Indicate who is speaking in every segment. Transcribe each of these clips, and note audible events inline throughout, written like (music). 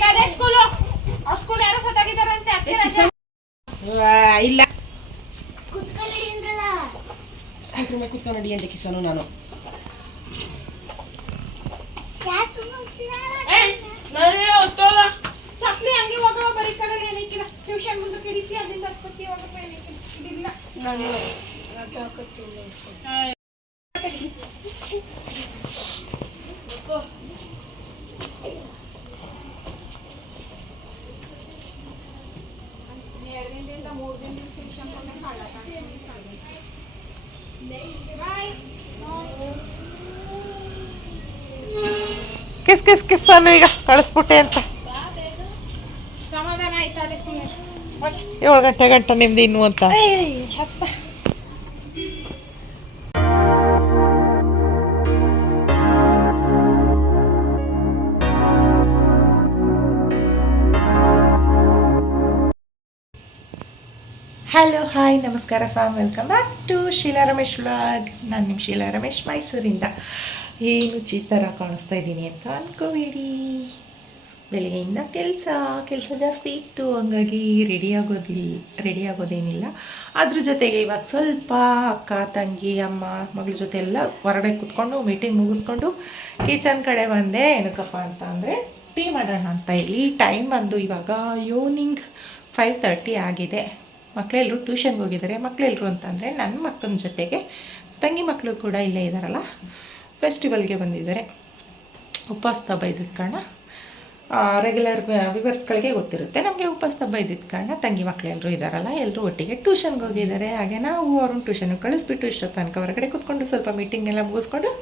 Speaker 1: ಈಗ ಅದೇ ಸ್ಕೂಲು ಅವ್ರ ಸ್ಕೂಲ್ ಯಾರೋ ಸತ್ತಾಗಿದಾರಂತೆ ಅದಕ್ಕೆ ರಜೆ.
Speaker 2: ಇಲ್ಲ. ಸ್ಕೂಟ್ರ್ ಮೇಲೆ ಕುತ್ಕೊಂಡು ನಡಿ ಅಂತ ಕಿಸನು ನಾನು.
Speaker 3: ಯಾರು
Speaker 1: ಏ, ನಡಿ ಹೋಗ್ತೋದ. ಚಪ್ಲಿ ಹಂಗೆ ಹೋಗವ ಬರೀ ಕಡಲೆ ಏನಕ್ಕಿಲ್ಲ. ಟ್ಯೂಷನ್ ಮುಂದೆ ಕಿಡಿತಿ ಅಲ್ಲಿಂದ ಹತ್ಕೊತಿ ಹೋಗಪ್ಪ ಏನಕ್ಕಿಲ್ಲ. ಇದಿಲ್ಲ ಎರಡು ದಿನದಿಂದ ಮೂರು ದಿನದಿಂದ ಟ್ಯೂಷನ್ ಕೊಂಡೆ ಬಾಯ್
Speaker 4: ಕಿಸ್ ಕಿಸ್ ಕಿಸ್ ಅನ್ನು ಈಗ ಕಳಿಸ್ಬಿಟ್ಟೆ ಅಂತ
Speaker 1: ಸಮಾಧಾನ ಆಯ್ತಾ ಅದೇ ಸುಮ್ಮನೆ
Speaker 4: ಏಳು ಗಂಟೆ ಗಂಟೆ ನಿಮ್ದು ಇನ್ನು ಅಂತ ಹಲೋ ಹಾಯ್ ನಮಸ್ಕಾರ fam welcome back to Sheela Ramesh vlog ನಾನು ನಿಮ್ಮ ಶೀಲಾ ರಮೇಶ್ ಮೈಸೂರಿಂದ. ಏನು ಚಿತ್ತರ ಕಾಣಿಸ್ತಾ ಇದ್ದೀನಿ ಅಂತ ಅನ್ಕೋಬೇಡಿ. ಬೆಳಗ್ಗೆಯಿಂದ ಕೆಲಸ ಕೆಲಸ ಜಾಸ್ತಿ ಇತ್ತು, ಹಂಗಾಗಿ ರೆಡಿ ಆಗೋದಿಲ್ಲ ರೆಡಿ ಆಗೋದೇನಿಲ್ಲ. ಅದ್ರ ಜೊತೆಗೆ ಇವಾಗ ಸ್ವಲ್ಪ ಅಕ್ಕ, ತಂಗಿ, ಅಮ್ಮ, ಮಗಳ ಜೊತೆ ಎಲ್ಲ ಹೊರಗಡೆ ಕೂತ್ಕೊಂಡು ಮೀಟಿಂಗ್ ಮುಗಿಸ್ಕೊಂಡು ಕಿಚನ್ ಕಡೆ ಬಂದೆ. ಏನಕ್ಕಪ್ಪ ಅಂತ ಅಂದರೆ ಟೀ ಮಾಡೋಣ ಅಂತ ಹೇಳಿ. ಟೈಮ್ ಬಂದು ಇವಾಗ ಈವ್ನಿಂಗ್ ಫೈವ್ ತರ್ಟಿ ಆಗಿದೆ. ಮಕ್ಕಳೆಲ್ಲರೂ ಟ್ಯೂಷನ್ಗೆ ಹೋಗಿದ್ದಾರೆ. ಮಕ್ಕಳೆಲ್ಲರೂ ಅಂತಂದರೆ ನನ್ನ ಮಕ್ಕಳ ಜೊತೆಗೆ ತಂಗಿ ಮಕ್ಕಳು ಕೂಡ ಇಲ್ಲೇ ಇದ್ದಾರಲ್ಲ ಫೆಸ್ಟಿವಲ್ಗೆ ಬಂದಿದ್ದಾರೆ. ಉಪವಾಸ ಹಬ್ಬ ಇದ್ದಿದ್ದ ಕಾರಣ ರೆಗ್ಯುಲರ್ ವಿವರ್ಸ್ಗಳಿಗೆ ಗೊತ್ತಿರುತ್ತೆ. ನಮಗೆ ಉಪವಾಸ ಹಬ್ಬ ಇದ್ದಿದ್ದ ಕಾರಣ ತಂಗಿ ಮಕ್ಕಳೆಲ್ಲರೂ ಇದ್ದಾರಲ್ಲ ಎಲ್ಲರೂ ಒಟ್ಟಿಗೆ ಟ್ಯೂಷನ್ಗೆ ಹೋಗಿದ್ದಾರೆ. ಹಾಗೆ ನಾವು ಅವ್ರನ್ನ ಟ್ಯೂಷನ್ಗೆ ಕಳಿಸ್ಬಿಟ್ಟು ಇಷ್ಟೊತ್ತು ತನಕ ಹೊರಗಡೆ ಕೂತ್ಕೊಂಡು ಸ್ವಲ್ಪ ಮೀಟಿಂಗ್ ಎಲ್ಲ ಮುಗಿಸ್ಕೊಂಡು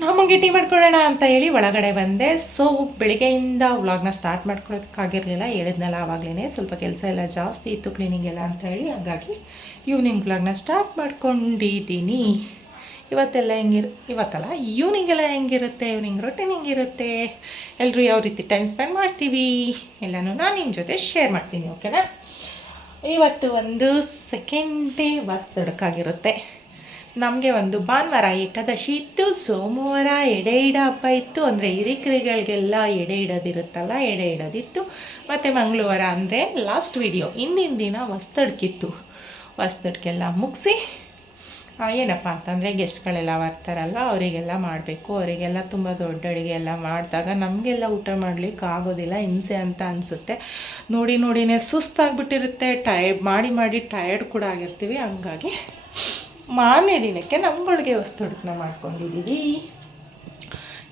Speaker 4: ನಮಗೆ ಟೀ ಮಾಡ್ಕೊಳ್ಳೋಣ ಅಂತ ಹೇಳಿ ಒಳಗಡೆ ಬಂದೆ. ಸೊ ಬೆಳಿಗ್ಗೆಯಿಂದ ವ್ಲಾಗ್ನ ಸ್ಟಾರ್ಟ್ ಮಾಡ್ಕೊಳ್ಳೋಕ್ಕಾಗಿರಲಿಲ್ಲ ಹೇಳಿದ್ನಲ್ಲ ಆವಾಗಲೇ ಸ್ವಲ್ಪ ಕೆಲಸ ಎಲ್ಲ ಜಾಸ್ತಿ ಇತ್ತು ಕ್ಲೀನಿಂಗ್ ಎಲ್ಲ ಅಂತ ಹೇಳಿ. ಹಾಗಾಗಿ ಈವ್ನಿಂಗ್ ವ್ಲಾಗ್ನ ಸ್ಟಾರ್ಟ್ ಮಾಡ್ಕೊಂಡಿದ್ದೀನಿ. ಇವತ್ತೆಲ್ಲ ಹೆಂಗಿರು, ಇವತ್ತಲ್ಲ? ಈವ್ನಿಂಗ್ ಎಲ್ಲ ಹೆಂಗಿರುತ್ತೆ? ಈವ್ನಿಂಗ್ ರೊಟೀನ್ ಹೆಂಗಿರುತ್ತೆ? ಎಲ್ಲರೂ ಯಾವ ರೀತಿ ಟೈಮ್ ಸ್ಪೆಂಡ್ ಮಾಡ್ತೀವಿ? ಎಲ್ಲನೂ ನಾನು ನಿಮ್ಮ ಜೊತೆ ಶೇರ್ ಮಾಡ್ತೀನಿ ಓಕೆನಾ ಇವತ್ತು ಒಂದು ಸೆಕೆಂಡ್ ಡೇ ವಾಸ್ತಡಕ್ಕಾಗಿರುತ್ತೆ ನಮಗೆ ಒಂದು ಭಾನುವಾರ, ಏಕಾದಶಿ ಇತ್ತು, ಸೋಮವಾರ ಎಡೆ ಇಡ ಹಬ್ಬ ಇತ್ತು. ಅಂದರೆ ಹಿರಿಕರಿಗಳಿಗೆಲ್ಲ ಎಡೆ ಇಡೋದಿರುತ್ತಲ್ಲ, ಎಡೆ ಇಡೋದಿತ್ತು. ಮತ್ತು ಮಂಗಳವಾರ ಅಂದರೆ ಲಾಸ್ಟ್ ವಿಡಿಯೋ ಹಿಂದಿನ ದಿನ ಹೊಸ್ತಡ್ಕಿತ್ತು. ಹೊಸ್ತಡ್ಕೆಲ್ಲ ಮುಗಿಸಿ ಏನಪ್ಪ ಅಂತಂದರೆ ಗೆಸ್ಟ್ಗಳೆಲ್ಲ ಬರ್ತಾರಲ್ಲ, ಅವರಿಗೆಲ್ಲ ಮಾಡಬೇಕು. ಅವರಿಗೆಲ್ಲ ತುಂಬ ದೊಡ್ಡ ಅಡುಗೆ ಎಲ್ಲ ಮಾಡಿದಾಗ ನಮಗೆಲ್ಲ ಊಟ ಮಾಡಲಿಕ್ಕೆ ಆಗೋದಿಲ್ಲ, ಹಿಂಸೆ ಅಂತ ಅನಿಸುತ್ತೆ. ನೋಡಿ, ನೋಡಿನೇ ಸುಸ್ತಾಗ್ಬಿಟ್ಟಿರುತ್ತೆ. ಟಯರ್ಡ್ ಮಾಡಿ ಮಾಡಿ ಟಯರ್ಡ್ ಕೂಡ ಆಗಿರ್ತೀವಿ. ಹಂಗಾಗಿ ಮಾರನೇ ದಿನಕ್ಕೆ ನಮ್ಗಳಿಗೆ ಹುಡುಕನ ಮಾಡ್ಕೊಂಡಿದ್ದೀವಿ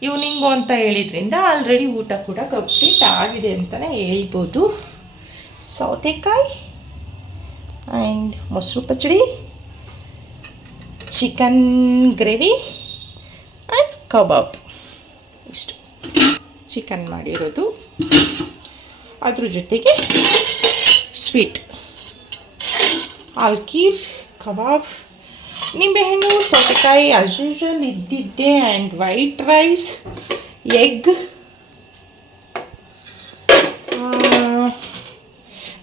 Speaker 4: ಇವ್ನಿಂಗು ಅಂತ ಹೇಳಿದ್ರಿಂದ ಆಲ್ರೆಡಿ ಊಟ ಕೂಡ ಕಂಪ್ಲೀಟ್ ಆಗಿದೆ ಅಂತಲೇ ಹೇಳ್ಬೋದು. ಸೌತೆಕಾಯಿ ಆ್ಯಂಡ್ ಮೊಸರು ಪಚಡಿ ಚಿಕನ್ ಗ್ರೇವಿ ಆ್ಯಂಡ್ ಕಬಾಬ್ ಇಷ್ಟು. ಚಿಕನ್ ಮಾಡಿರೋದು. ಅದ್ರ ಜೊತೆಗೆ ಸ್ವೀಟ್ ಆಲ್ಕೀರ್ ಕಬಾಬ್ ನಿಂಬೆಹಣ್ಣು ಸೌತೆಕಾಯಿ ಆಸ್ ಯೂಶ್ವಲ್ ಇದ್ದಿದ್ದೆ ಆ್ಯಂಡ್ ವೈಟ್ ರೈಸ್ ಎಗ್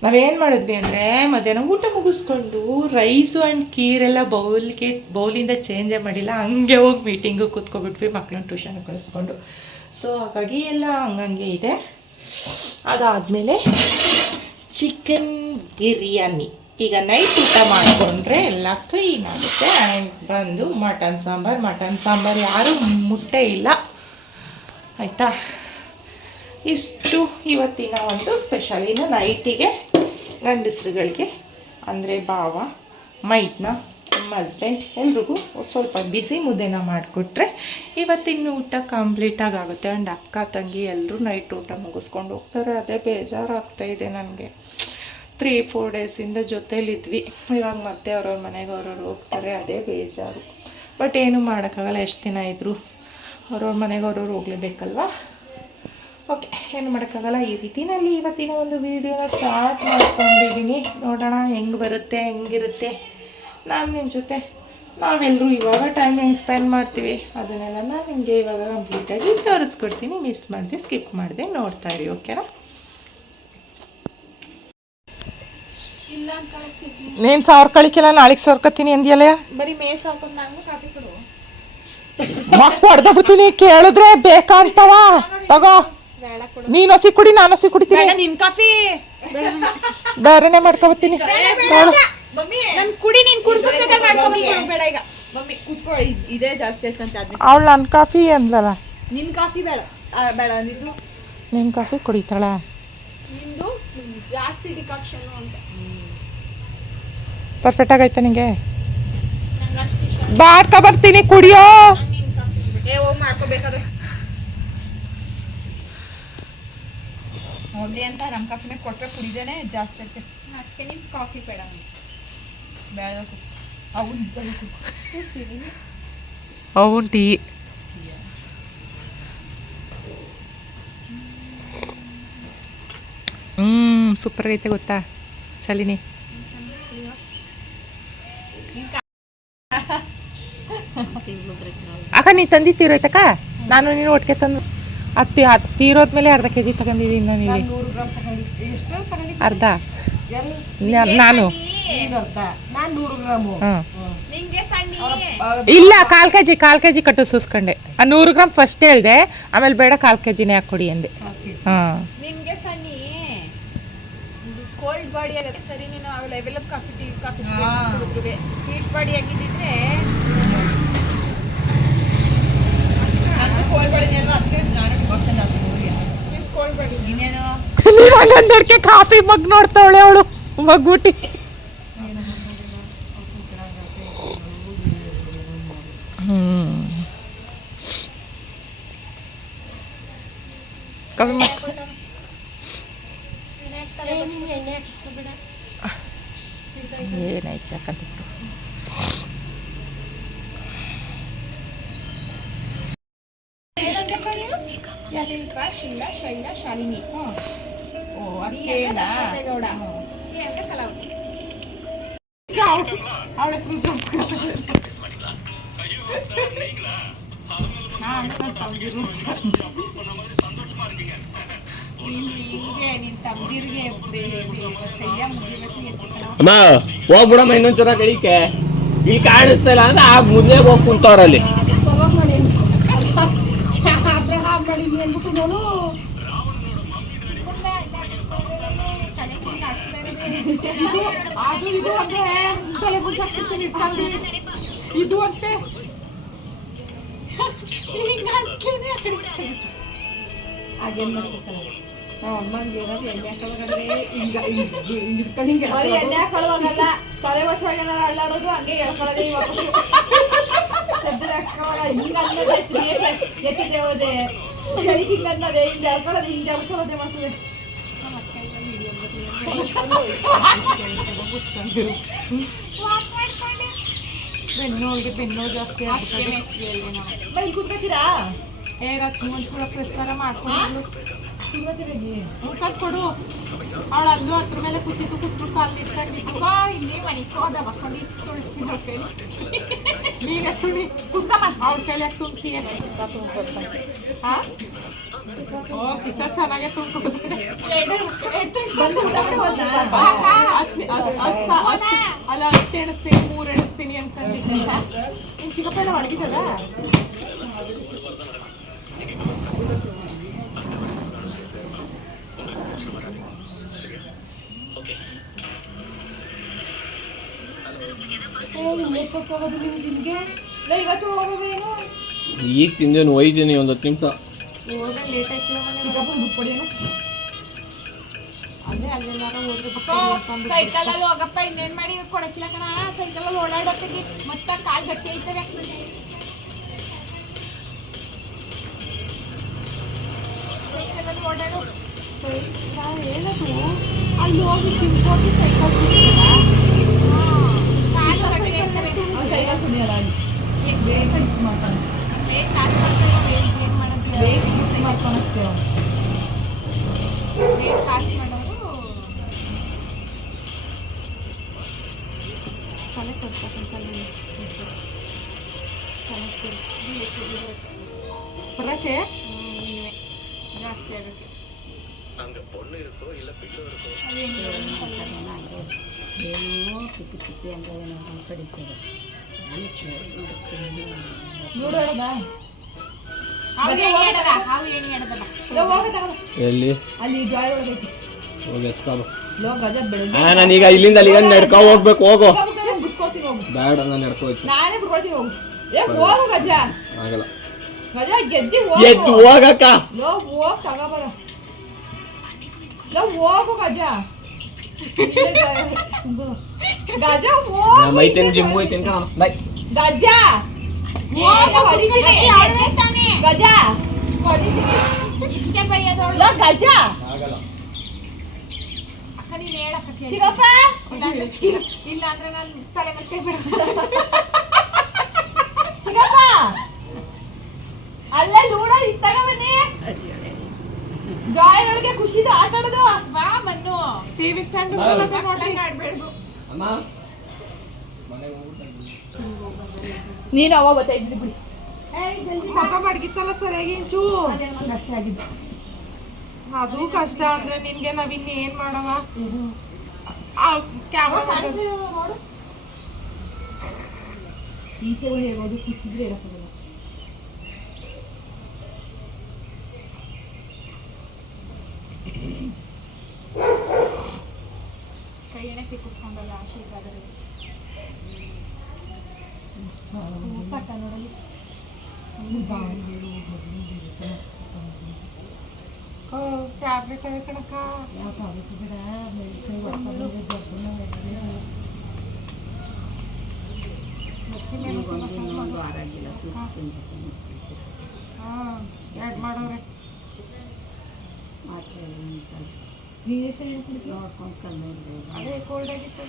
Speaker 4: ನಾವೇನು ಮಾಡಿದ್ವಿ ಅಂದರೆ ಮಧ್ಯಾಹ್ನ ಊಟ ಮುಗಿಸ್ಕೊಂಡು ರೈಸು ಆ್ಯಂಡ್ ಕೀರೆಲ್ಲ ಬೌಲ್ಗೆ, ಬೌಲಿಂದ ಚೇಂಜೇ ಮಾಡಿಲ್ಲ, ಹಂಗೆ ಹೋಗಿ ಮೀಟಿಂಗು ಕೂತ್ಕೊಬಿಟ್ವಿ ಮಕ್ಕಳನ್ನ ಟ್ಯೂಷನ್ಗೆ ಕಳಿಸ್ಕೊಂಡು. ಸೊ ಹಾಗಾಗಿ ಎಲ್ಲ ಹಂಗಂಗೆ ಇದೆ. ಅದಾದಮೇಲೆ ಚಿಕನ್ ಬಿರಿಯಾನಿ ಈಗ ನೈಟ್ ಊಟ ಮಾಡಿಕೊಂಡ್ರೆ ಎಲ್ಲ ಕ್ಲೀನ್ ಆಗುತ್ತೆ. ಆ್ಯಂಡ್ ಬಂದು ಮಟನ್ ಸಾಂಬಾರು ಮಟನ್ ಸಾಂಬಾರು ಯಾರೂ ಮುಟ್ಟೆ ಇಲ್ಲ. ಆಯಿತಾ? ಇಷ್ಟು ಇವತ್ತಿನ ಒಂದು ಸ್ಪೆಷಲ್ ಇನ್ನು ನೈಟಿಗೆ ಗಂಡಸ್ರುಗಳಿಗೆ, ಅಂದರೆ ಬಾವ ಮೈಟ್ನ ನಮ್ಮ ಹಸ್ಬೆಂಡ್ ಎಲ್ರಿಗೂ ಸ್ವಲ್ಪ ಬಿಸಿ ಮುದ್ದೆನ ಮಾಡಿಕೊಟ್ರೆ ಇವತ್ತಿನ ಊಟ ಕಂಪ್ಲೀಟಾಗಿ ಆಗುತ್ತೆ. ಆ್ಯಂಡ್ ಅಕ್ಕ, ತಂಗಿ ಎಲ್ಲರೂ ನೈಟ್ ಊಟ ಮುಗಿಸ್ಕೊಂಡು ಹೋಗ್ತಾರೆ. ಅದೇ ಬೇಜಾರಾಗ್ತಾಯಿದೆ ನನಗೆ. ತ್ರೀ ಫೋರ್ ಡೇಸಿಂದ ಜೊತೇಲಿದ್ವಿ ಇವಾಗ ಮತ್ತೆ ಅವ್ರವ್ರ ಮನೆಗೆ ಅವ್ರವ್ರು ಹೋಗ್ತಾರೆ, ಅದೇ ಬೇಜಾರು. ಬಟ್ ಏನು ಮಾಡೋಕ್ಕಾಗಲ್ಲ, ಎಷ್ಟು ದಿನ ಇದ್ದರು ಅವ್ರವ್ರ ಮನೆಗೆ ಅವ್ರವ್ರು ಹೋಗ್ಲೇಬೇಕಲ್ವಾ? ಓಕೆ ಏನು ಮಾಡೋಕ್ಕಾಗಲ್ಲ, ಈ ರೀತಿನಲ್ಲಿ ಇವತ್ತಿನ ಒಂದು ವೀಡಿಯೋನ ಸ್ಟಾರ್ಟ್ ಮಾಡ್ಕೊಂಡಿದ್ದೀನಿ ನೋಡೋಣ, ಹೆಂಗೆ ಬರುತ್ತೆ, ಹೆಂಗಿರುತ್ತೆ. ನಾನು ನಿಮ್ಮ ಜೊತೆ ನಾವೆಲ್ಲರೂ ಇವಾಗ ಟೈಮ್ ಹೆಂಗೆ ಸ್ಪೆಂಡ್ ಮಾಡ್ತೀವಿ, ಅದನ್ನೆಲ್ಲ ನಾನು ನಿಮಗೆ ಇವಾಗ ಕಂಪ್ಲೀಟಾಗಿ ತೋರಿಸ್ಕೊಡ್ತೀನಿ. ಮಿಸ್ ಮಾಡಿದೆ ಸ್ಕಿಪ್ ಮಾಡಿದೆ, ನೋಡ್ತಾ ಇರಿ ಓಕೆನಾ ನೀನು ಸಾವಿರ ಕಳಿಕಿಲ್ಲ ನಾಳೆಗೆ ಸಾವಿರಕತ್ತೀನಿ ಅಂದಿಯಲ್ಲ?
Speaker 1: ಬರೀ ಮೇಸ್ ಹಾಕೊಂಡು ನಂಗೂ ಕಾಫಿ ಕೊಡು.
Speaker 4: ಮಕ್ಕ ಹೊಡೆದ ಬಿಡ್ತೀನಿ ಕೇಳಿದ್ರೆ ಬೇಕಾ ಅಂತವ ತಗೋ.
Speaker 1: ನೀನ್ ಕೊಡು.
Speaker 4: ನೀನು ಹಸಿ ಕುಡಿ ನಾನು ಹಸಿ ಕುಡಿತೀನಿ.
Speaker 1: ನಿನ್ ಕಾಫಿ.
Speaker 4: ಬೇರೆನೆ ಮಾಡ್ಕೊಬತ್ತೀನಿ
Speaker 5: ಅವಳು
Speaker 1: ನನ್ ಕುಡಿ ನೀನ್ ಕುಡ್ದು ಮಾಡ್ಕೊಂಡ್ ಬೇಡ ಈಗ.
Speaker 5: ಮಮ್ಮಿ ಕುತ್ಕೋ ಇದ್- ಇದೇ ಜಾಸ್ತಿ ಆಯ್ತಂತೆ ಅದ್ನ.
Speaker 4: ಅವಳು ನನ್ನ ಕಾಫಿ ಅಂದ್ಲಲ್ಲ?
Speaker 5: ನಿನ್ ಕಾಫಿ ಬೇಡ. ಆ, ಬೇಡ ನಿಂದು?
Speaker 4: ನಿನ್ನ ಕಾಫಿ ಕುಡಿತಾಳ?
Speaker 1: ನಿಂದು ಜಾಸ್ತಿ ಡಿಕಾಕ್ಷನ್ ಅಂತ.
Speaker 4: ಪರ್ಫೆಕ್ಟ್ ಆಗೈತೆ ನಿಂಗೆ? ಬಾಡ್ಕ ಬರ್ತೀನಿ ಕುಡಿಯೋ.
Speaker 5: ಮಾಡ್ಕೋಬೇಕಾದ್ರೆ ಹೋಗ್ಲಿ ಅಂತ ನಮ್ ಕಾಫಿನ ಕೊಟ್ರೆ ಕುಡಿದೇನೆ ಜಾಸ್ತಿ ಆಯ್ತು.
Speaker 1: ಅದಕ್ಕೆ ನಿನ್ ಕಾಫಿ ಬೇಡ
Speaker 5: ಬೇಡ ಅವನು
Speaker 4: ಅವನ್ ಟೀ. ಹ್ಮ್ ಸೂಪರ್ ಐತೆ ಗೊತ್ತಾ ಚಲಿನಿ ಅಕ್ಕ ನೀ ತಂದಿತ್ತೀರೋಯ್ತಕ್ಕ ನಾನು ನೀನು ಒಟ್ಟಿಗೆ ತಂದು ಹತ್ತಿ ಹತ್ತು ತೀರೋದ್ಮೇಲೆ ಅರ್ಧ ಕೆ ಜಿ ತಗೊಂಡಿದ್ದೀನಿ ನಾನು ಇಲ್ಲಿ ಅರ್ಧ. ನಾನು ಇಲ್ಲ ಕಾಲ್ ಕೆ ಜಿ ಕಾಲು ಕೆ ಜಿ ಕಟ್ಟು ಸೂಸ್ಕೊಂಡೆ. ಆ ನೂರು ಗ್ರಾಮ್ ಫಸ್ಟ್ ಹೇಳ್ದೆ ಆಮೇಲೆ ಬೇಡ ಕಾಲ್ ಕೆ ಜಿನೇ ಹಾಕ್ಕೊಡಿ ಅಂದೆ. ಹಾಂ.
Speaker 1: ಕೋಲ್ಡ್ ಬಾಡಿ ಸರಿ ನೀನು ಅವೆಲ್ಲ ಕಾಫಿ ಟೀ ಕಾಫಿ
Speaker 5: ಹಾ.
Speaker 1: ಹೀಟ್ ಬಾಡಿ ಆಗಿದ್ದಿದ್ರೆ
Speaker 5: ನಂದು ಕೋಲ್ ಬಡಿನೇನು ಅದಕ್ಕೆ ನಾನು ಡಿಕಾಕ್ಷನ್ ಜಾಸ್ತಿ ಹೋಗಿ
Speaker 1: ನಿನ್ ಕೋಲ್ಡ್ ಬಾಡಿ
Speaker 5: ಇನ್ನೇನು
Speaker 4: ನೀನು ಹಂಗಂದಕ್ಕೆ ಕಾಫಿ ಮಗ್ ನೋಡ್ತಾವಳೆ ಅವಳು ಮಗ್ಬಿಟ್ಟು ಗಂಟಪ್ಪ ನೀನು
Speaker 1: ಯಶಿಲ್ಪಾ ಶೀಲಾ ಶೈಲಾ ಶಾಲಿನಿ
Speaker 2: ಓ ಈ
Speaker 6: ಅಮ್ಮ, ಹೋಗ್ಬಿಡಮ್ಮ ಇನ್ನೊಂದ್ಸಲ ಕಳಿಕೆ. ಇಲ್ಲಿ ಕಾಣಿಸ್ತಾ ಇಲ್ಲ ಅಂದ್ರೆ ಆ ಮುಂದೆ ಹೋಗಿ ಕುಂತವ್ರಲ್ಲಿ.
Speaker 2: ಅದು ಇದು ಅಂದ್ರೆ ತಲೆ ಮುಚ್ಚಾಕ್ತಿರ್ತೀನಿ ಇಟ್ಕೊಂಡು. ಇದು ಅಂತೆ ಹಿಂಗ್ ಅಂತ್ಲೇನೆ ಹಾಗೇನ್ ಮಾಡ್ಕೊತಾನೆ ನಾವು ಅಮ್ಮಂಗೆ ಏನಾದ್ರು ಎಣ್ಣೆ ಹಾಕೊಳ್ಳೋದಂದ್ರೆ ಹಿಂಗ ಹಿಂಗ್ ಹಿಂಗ್ ಇಟ್ಕೊಂಡು ಹಿಂಗೆ
Speaker 5: ಬರೀ ಎಣ್ಣೆ ಹಾಕೊಳ್ಳುವಾಗಲ್ಲ ತಲೆ ಬಚ್ಚುವಾಗ ಏನಾರ ಅಳ್ಳಾಡೋದು ಹಂಗೆ ಹೇಳ್ಕೊಳ್ಳೋದೇ ಈ ವಾಪಸ್ ಸದ್ದ ಹಾಕ್ಕೊಳ್ಳೋಲ್ಲ ಹಿಂಗ ಅನ್ನೋದೇ ಎತ್ತಿದೆ ಹೋದೆ ಹಿಂಗ ಅನ್ನೋದೇ ಹಿಂಗ ಹೇಳ್ಕೊಳ್ಳೋದು ಹಿಂಗ ಹೇಳ್ಕೊಳ್ಳೋದೇ ಮಾಡ್ತದೆ
Speaker 2: ಬೆನ್ನೋಳಿಗೆ ಬೆನ್ನೋ ಜಾಸ್ತಿ ಆಗ್ತದೆ
Speaker 5: ಬೈ ಕೂತ್ಕೊತೀರಾ
Speaker 2: ಹೇಗ ಒಂಚೂರ ಪ್ರಸಾರ ಮಾಡ್ಕೊಂಡು
Speaker 5: ಕೂತ್ಕೊತೀರಾ ಇಲ್ಲಿ
Speaker 2: ಊಟ ಕೊಡು. ಅವಳು ಅಲ್ಲೂ ಹತ್ರ ಮೇಲೆ ಕೂತಿದ್ದು ಕೂತ್ಬಿಟ್ಟು ಕಾಲು ಇಟ್ಕೊಂಡಿದ್ದು ಇಲ್ಲಿ ಮನೆ ತುಳಿಸ್ತೀನಿ ಕೈಲಿ. ನೀನೇ ತುಳಿ ಕುತ್ಕಮ್ಮ ಅವ್ಳ ಕೈಲಿ ತುಂಬಿಸಿ ಹಾ ಓ ಕಿಸ ಚೆನ್ನಾಗೆ ಅಲ್ಲ ಹತ್ತು ಎಣಿಸ್ತೀನಿ ಮೂರು ಎಣಿಸ್ತೀನಿ ಅಂತಂದಿದ್ದೆ ನಿನ್ ಚಿಕ್ಕಪ್ಪ ಎಲ್ಲ ಒಣಗಿದಲ್ಲ ಎಷ್ಟೊತ್ತೋಗೋದು ನಿನ್ ಜಿಮ್ಗೆ
Speaker 5: ಇಲ್ಲ ಇವತ್ತು ಹೋಗೋವೇನು
Speaker 6: ಈಗ ತಿಂದೇನು ಒಯ್ದೀನಿ ಒಂದು ಹತ್ತು ನಿಮಿಷ.
Speaker 2: ಹೋದ್ರೆ ಲೇಟ್ ಆಯ್ತು
Speaker 5: ಚಿಕ್ಕಪ್ಪ ಬಿಟ್ಕೊಡೇನು
Speaker 2: ಅಲ್ಲೇ ಅಲ್ಲೆಲ್ಲಾರ ಹೋದ್ರೆ
Speaker 1: ಸೈಕಲ್ ಅಲ್ಲಿ ಹೋಗಪ್ಪ ಇನ್ನೇನ್ ಮಾಡಿ ಕೊಡಕಿಲ್ಲ ಕಣ. ಸೈಕಲ್ ಅಲ್ಲಿ ಓಡಾಡೋತ್ತಿಗೆ ಮತ್ತ ಕಾಲ್ ಗಟ್ಟಿ ಐತವೆ ಸೈಕಲ್ ಅಲ್ಲಿ ಓಡಾಡೋ.
Speaker 2: ಹೋಗಿ ಜಿಮ್ ಸೈಕಲ್
Speaker 1: ಐತವೆ
Speaker 5: ಅವ್ನು ಕೈಗಾಲ್ ಕುಣಿಯಲ್ಲ ಅಲ್ಲಿ ವೇಟ್ ಮಾಡ್ತಾನೆ
Speaker 1: ವೇಟ್ ಲಾಸ್ ಮಾಡ್ತಾರೆ ವೇಟ್ ಗೇನ್ ಮಾಡೋದಿಲ್ಲ
Speaker 5: ವೇಟ್ ಮಾಡ್ತಾನೆ ಅಷ್ಟೇ ಅವ್ನು
Speaker 1: ವೇಟ್ ಲಾಸ್ ಮಾಡೋರು
Speaker 2: ತಲೆ ಕೊಡ್ತಕ್ಕಂಥ ಬರಕ್ಕೆ?
Speaker 1: ಜಾಸ್ತಿ ಆಗುತ್ತೆ
Speaker 5: ನೋಡೋಣ
Speaker 2: ಹಾವು
Speaker 5: ಗಜ
Speaker 2: ಏಣಿ
Speaker 5: ಹೋಗ
Speaker 2: ಎಡದ ಹಾವು ಏಣಿ ಎಡದ ಬಾ
Speaker 5: ಲೋ ಹೋಗ ತಗೊಳ್ಳೋ.
Speaker 6: ಎಲ್ಲಿ? ಹಾ ನಾನೀಗ ಇಲ್ಲಿಂದ ಅಲ್ಲಿಗೆ ನಡ್ಕೊ ಹೋಗ್ಬೇಕು ಹೋಗು. ಬೇಡ ನಾನು ನಡ್ಕೊ ಹೋಯ್ತು
Speaker 5: ನಾನೇ ಹೋಗಕ್ಕ. ಹೋಗು ಗಜ. (laughs)
Speaker 6: ಆಗಲ್ಲ
Speaker 5: ಗಜ ಗೆದ್ದಿ
Speaker 6: ಎದ್ದು
Speaker 5: ಹೋಗು
Speaker 6: ಹೋಗಕ್ಕ
Speaker 5: ಲೋ ಹೋಗ್ ತಗೋಬರ ಲೋ ಹೋಗು ಗಜ ಗಜ ಹೋಗು
Speaker 6: ನಮ್ಮ ಐತೇನು ಜಿಮ್ ಹೋಯ್ತೇನೆ ಕಣ ಬಾಯ್
Speaker 5: ಗಜ ಹೋಗು ಹೊಡಿತೀನಿ ಗಜ ಹೊಡಿತೀನಿ
Speaker 2: ಇದಕ್ಕೆ ಬೈಯೋದವಳು
Speaker 5: ಲೋ ಗಜ
Speaker 6: ಆಗಲ್ಲ
Speaker 2: ಅಕ್ಕ ನೀನ್ ಹೇಳಕ್ಕ ಕೇಳು.
Speaker 5: ಚಿಕ್ಕಪ್ಪ
Speaker 2: ಇಲ್ಲ ಅಂದ್ರೆ ನಾನು ತಲೆ ಮತ್ತೆ ಕೈ ಬಿಡ
Speaker 5: ಚಿಕ್ಕಪ್ಪ ಅಲ್ಲೇ ಲೂಡೋ ಇತ್ತಾಗ ಬನ್ನಿ ಜಾಯ್ ಒಳಗೆ ಖುಷಿದು ಆಟ ಆಡೋದು
Speaker 2: ಬಾ ಮನ್ನು
Speaker 4: ಟಿವಿ ಸ್ಟ್ಯಾಂಡ್
Speaker 2: ನೋಡ್ರಿ ಆಡ್ಬೇಡ್ದು
Speaker 6: ಅಮ್ಮ
Speaker 5: ನೀನು ಅವ ಗೊತ್ತಾಯ್ತು ಬಿಡಿ.
Speaker 4: ಪಾಪ ಮಡಗಿತ್ತಲ್ಲ ಸರಿಯಾಗಿ ಇಂಚು?
Speaker 5: ಕಷ್ಟ ಆಗಿದ್ದು
Speaker 4: ಅದು ಕಷ್ಟ ಅಂದ್ರೆ ನಿನ್ಗೆ ನಾವ್ ಇನ್ನೇನ್ ಮಾಡವ ಕ್ಯಾಮ್ರಾ
Speaker 5: ಈಚೆ ಹೇಳ್ಬೋದು ಕೂತಿದ್ರೆ ಇರಕ್ಕಾಗಲ್ಲ
Speaker 2: ಕೈ ಎಣೆ ಆಶೀರ್ವಾದಗಳು ಆಶೀರ್ವಾದ ಪಟ್ಟ ನೋಡಲಿ
Speaker 4: ಕ್ಯಾಮ್ರಾ ಕಡೆ ಕಣಕ್ಕ. ಹಾಂ. ಎರಡ್ ಮಾಡೋರೆ?
Speaker 5: ನೀನು ಏನು ಕುಡಿತೀಯ
Speaker 4: ಅದೇ ಕೋಲ್ಡ್ ಆಗಿತ್ತು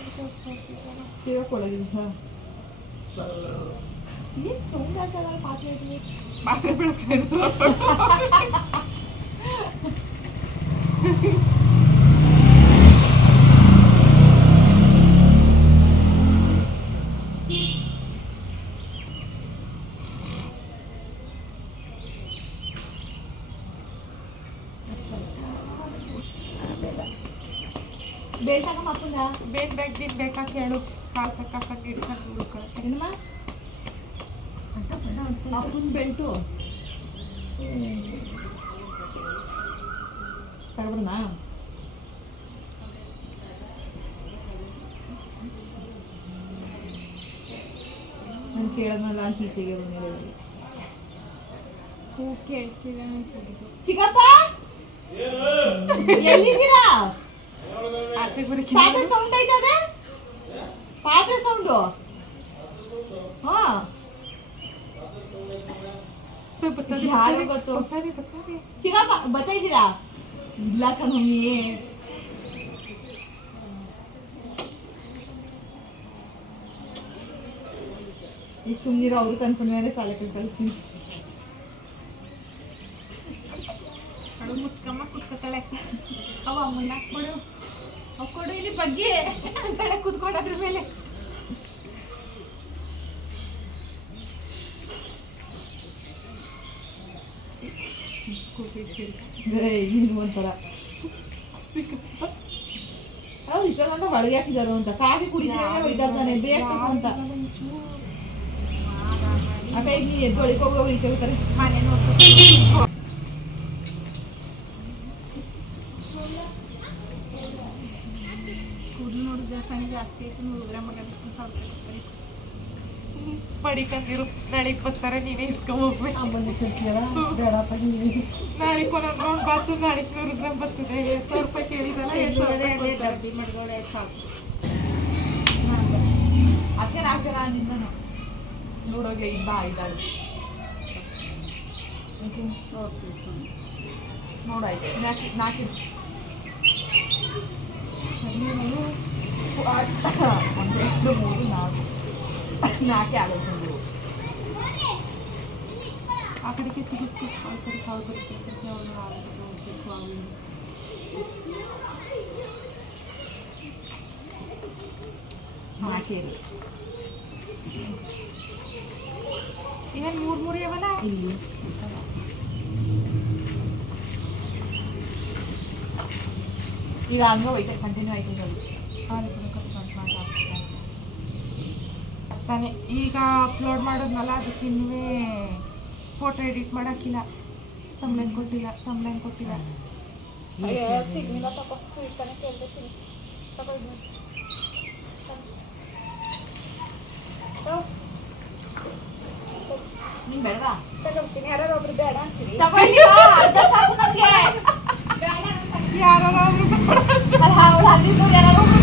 Speaker 5: ಏನು ಸುಮ್ಮನೆ ಆಗ್ತದಲ್ಲ ಪಾತ್ರೆ
Speaker 4: ಪಾತ್ರೆ ಬೀಳ್ತಾ (laughs) ಕೇಳು. ಕಾಲ್ ತಕ್ಕ ಹಿಡ್ಕೊಂಡು ಉಳ್ಕೊಳಕ್ಕೆ
Speaker 5: ಏನಮ್ಮ? ಅಪ್ಪನ ಬೆಲ್ಟು. ತಗೊಬಿಡೋಣ ನಾನು ಕೇಳೋದ್ನಲ್ಲ ಅಂತ ಈಚೆಗೆ ಬಂದಿಲ್ಲ
Speaker 2: ಹೂ ಕೇಳಿಸ್ಲಿಲ್ಲ
Speaker 5: ಚಿಕ್ಕಪ್ಪ! ಎಲ್ಲಿದ್ದೀರಾ? ಸೌಂಡ್ ಐತದೆ ಪಾತ್ರೆ ಸೌಂಡು ಹಾ
Speaker 4: ಬರ್ತದೆ
Speaker 5: ಯಾರು ಗೊತ್ತು
Speaker 4: ಬರ್ತದೆ ಬರ್ತದೆ
Speaker 5: ಚಿಕ್ಕಪ್ಪ ಬರ್ತಾ ಇದ್ದೀರಾ ಇಲ್ಲ ಕಣಮ್ಮಿ ಈಗ ಸುಮ್ಮನಿರೋ ಅವರು ತಂದ್ಕೊಂಡ್ರೆ ಸಾಲಕ್ಕೆ ಕಳಿಸ್ತೀನಿ
Speaker 2: ಅವಳು ಮುತ್ಕಮ್ಮ ಕುತ್ಕೊತಾಳೆ ಅವ ಅಮ್ಮನ್ನ ಕೊಡು ಅವ್ ಕೊಡು ಇಲ್ಲಿ ಬಗ್ಗೆ ಅಂತಾಳೆ ಕುತ್ಕೊಂಡದ್ರ ಮೇಲೆ.
Speaker 5: ಏಯ್, ನೀನು ಒಂಥರ. ಅವ್ರು ಇಷ್ಟೊಂದು ಒಳಗೆ ಹಾಕಿದಾರು ಅಂತ. ಕಾಫಿ ಕುಡಿದ್ರೆ ಒಯ್ದಾರ್ತಾನೆ ಬೇಕು ಅಂತ ಅಕ್ಕ ಈಗ ನೀ ಎದ್ದು ಒಳಗೆ ಹೋಗೋ ಈಚೆ ಹೋಗ್ತಾರೆ.
Speaker 2: ಮನೆ ನೋಡ್ಕೊ ಸಣ್ಣ ಜಾಸ್ತಿ ಆಯ್ತು ಹುಡುಗರ ಮಗ ಸಾವಿರ ರೂಪಾಯಿ
Speaker 4: ಪಡಿಕಂದಿರು ನಾಳೆ ಬರ್ತಾರೆ ನೀವೇ
Speaker 5: ನೀವು
Speaker 4: ನಾಳೆಗ್ ಒಂದೊಂದು ರೌಂಡ್ ಬಾಚು ನಾಳೆ ನೂರು ಗ್ರಾಮ್ ಬರ್ತದೆ. ಎರಡು ಸಾವಿರ ರೂಪಾಯಿ ಕೇಳಿದಲ್ಲ ಎರಡು ಸಾವಿರ.
Speaker 2: ಡಬ್ಬಿ ಮಾಡ್ಕೊಳ್ಳೆ ಸಾಕು.
Speaker 5: ಅದಕ್ಕೆ ನಾಲ್ಕು ಜನ ನಿಂದನು ನೋಡೋಗೆ ಇಬ್ಬ ಇದ್ದಾಳೆ. ನೋಡಾಯ್ತು. ನಾಲ್ಕು ನಾಲ್ಕು ಒಂದು ಎರಡು ಮೂರು ನಾಲ್ಕು ನಾಲ್ಕೇ ಆಗುತ್ತೆ ಒಂದು
Speaker 4: ಆ ಕಡೆಗೆ ಚಿಕಿತ್ಸೆ ಆ ಕಡೆ ಕಾವು ಬರುತ್ತೆ ಅವ್ರು ಆಗೋದು ಹೋಗ್ಬೇಕು ಅವು ಇವು.
Speaker 5: ನಾಲ್ಕೇ
Speaker 4: ಏನ್ ಮೂರ್ ಮೂರ್ ಯಾವಲ್ಲ
Speaker 5: ಇಲ್ಲಿ ಈಗ ಹಂಗ ಹೋಯ್ತು ಕಂಟಿನ್ಯೂ ಆಯ್ತು ನೋಡಿ
Speaker 4: ನಾನು ಈಗ ಅಪ್ಲೋಡ್ ಮಾಡೋದ್ನಲ್ಲ ಅದಕ್ಕೆ ಇನ್ನೂ ಫೋಟೋ ಎಡಿಟ್ ಮಾಡೋಕ್ಕಿಲ್ಲ ತಮ್ಲೈನ್ ಕೊಟ್ಟಿಲ್ಲ ತಮ್ಲೈನ್ ಕೊಟ್ಟಿಲ್ಲ
Speaker 1: ಸಿಗ್ಲಿಲ್ಲ ಪಾಪ ಸ್ವೀಟ್ ತಾನೆ ಕೇಳ್ಬೇಕಿಲ್ಲ ತಗೊಳ್ಳಿ
Speaker 5: ನೀನು ಬೇಡವಾ
Speaker 1: ತಗೊಳ್ತೀನಿ ಯಾರು ಒಬ್ರು ಬೇಡ ಅಂತೀರಿ
Speaker 2: ತಗೊಳ್ಳಿ
Speaker 5: ಅರ್ಧ ಸಾಕು ನಮಗೆ
Speaker 1: ಬೇಡ
Speaker 4: ಯಾರು ಒಬ್ರು ಬೇಡ
Speaker 5: ಅಲ್ಲ ಅವಳು ಅಲ್ಲಿದ್ದು ಯಾರು ಒಬ್ರು